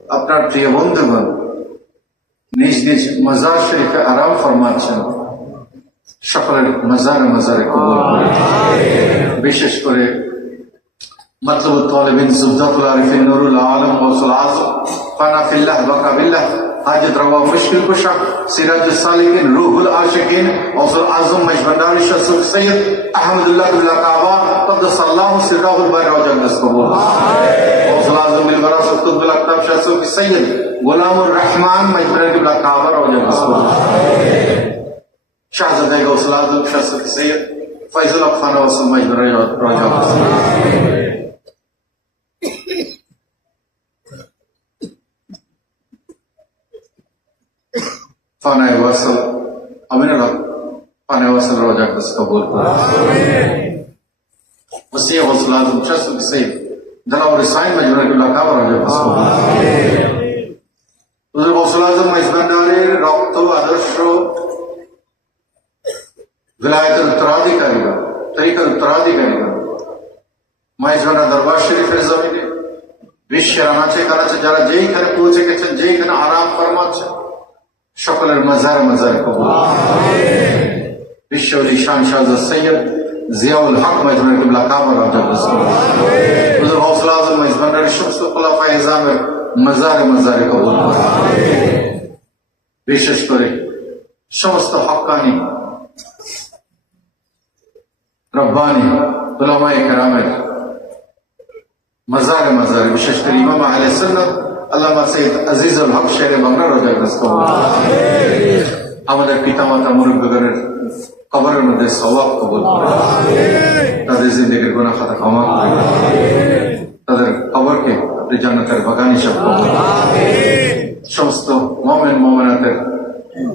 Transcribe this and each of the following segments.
আপনার প্রিয় বন্ধুগণ নিজ নিজ মাজার শরীফে আরাম ফরমাচ্ছেন, সকলের মাজারে মাজারে কবুল করে। বিশেষ করে মতলব তালিবিন জুবদাতুল আরিফিন নুরুল আলম গৌসুল আজম ফানা ফিল্লাহ বাকা বিল্লাহ হাজত রওয়া মুশকিল কুশা সিরাজুস সালিকিন রুহুল আশিকিন গৌসুল আজম মজবন্দারি শাহ সৈয়দ আহমদুল্লাহ বিল্লাহ কাবা কদ্দাসাল্লাহু সিররাহুল বাইর ওয়া জান্নাত কবুল। গৌসুল আজম বিল বারাসত কুতুবুল আকতাব শাহ সৈয়দ গোলামুর রহমান মজবন্দারি বিল্লাহ কাবা ওয়া জান্নাত কবুল। শাহজাদা গৌসুল আজম শাহ সৈয়দ ফয়জুল হক খান ওয়াসল মজবন্দারি ওয়া জান্নাত কবুল। ফানায় ওয়াসল আমিনুল হক ফানায় ওয়াসল রওজা কস কবুল করে। ওসিয়া গৌসুল আজম শাহ সৈয়দ দলাওয়ার সাইন মজবুর বিল্লাহ কাবা রওজা কস কবুল। হুজুর গৌসুল আজম মজবন্দারির রক্ত আদর্শ विलायतेर उत्तराधिकारीगण तरीकार उत्तराधिकारीगण মাইজবান্ডার দরবার শরীফের জমিনে বিশ্বের আনাচে কানাচে যারা যেইখানে পৌঁছে গেছেন, যেইখানে আরাম ফরমাচ্ছেন, সকলের মাজারে মাজারে কবুল। বিশ্ব শান শাহজাদ সৈয়দ জিয়াউল হক মজবুর বিল্লাহ কাবা রওজা কস কবুল। হুজুর গৌসুল আজম মজবন্দারির সমস্ত খুলাফায়ে ইজলামের মাজারে মাজারে কবুল। বিশেষ করে সমস্ত হক্কানি রব্বানি উলামায়ে কেরামের মাজারে মাজারে, বিশেষ করে ইমাম আহলে সুন্নাত আল্লামা সৈয়দ আজিজুল হক শেরে বাংলা রওজা কস কবুল। আমাদের পিতামাতা মুরব্বিগণের কবরের মধ্যে সওয়াব কবুল করে, তাদের জিন্দেগির গুনাহ খাতা ক্ষমা করে, তাদের কবরকে আপনি জান্নাতের বাগান হিসাবে কবুল। সমস্ত মুমিন মুমিনাতের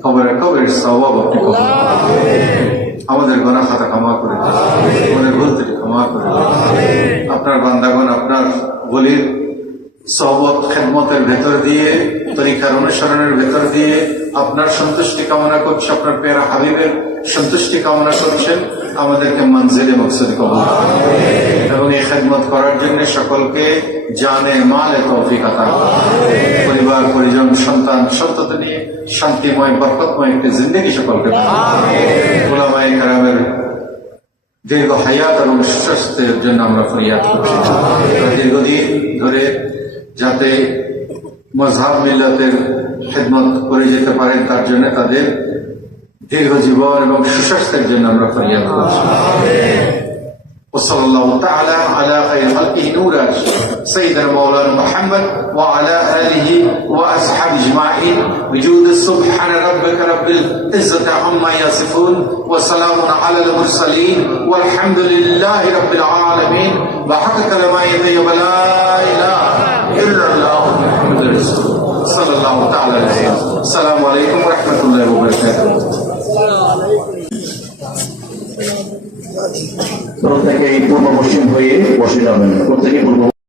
কবরের সওয়াব আপনি কবুল। আমাদের গুনাহ খাতা ক্ষমা করে, আমাদের ভুল ত্রুটি ক্ষমা করে। আপনার বান্দাগণ আপনার ওলির সহবত খেদমতের ভেতর দিয়ে, তরিকার অনুসরণের ভেতর দিয়ে আপনার সন্তুষ্টি কামনা করছে, আপনার প্যারা হাবিবের সন্তুষ্টি কামনা করছেন। আমাদেরকে মঞ্জিলে মকসুদ কবুল এবং এই খেদমত করার জন্য সকলকে জানে মালে তৌফিক আতা করুন। পরিবার পরিজন সন্তান সন্ততি নিয়ে শান্তিময় বরকতময় একটি জিন্দেগি সকলকে দান করুন। উলামায়ে কেরামের দীর্ঘ হায়াত এবং সুস্বাস্থ্যের জন্য আমরা ফরিয়াদ করছি। দীর্ঘদিন ধরে যাতে মযহাব মিল্লাতের খেদমত করে যেতে পারেন, তার জন্য তাদের দীর্ঘ জীবন এবং সুস্বাস্থ্যের জন্য আমরা ফরিয়াদ করছি। وصلى الله تعالى على خير خلقه نورا سيدنا مولانا محمد وعلى آله وأصحابه أجمعين بجود سبحان ربك رب العزة عما يصفون وسلام على المرسلين والحمد لله رب العالمين وحق كلماته ولا إله إلا الله محمد رسول صلى الله تعالى عليه وسلم. السلام عليكم ورحمة الله وبركاته. প্রত্যেকে পূর্ব পশ্চিম হয়ে বসে যাবেন। প্রত্যেকে পূর্ব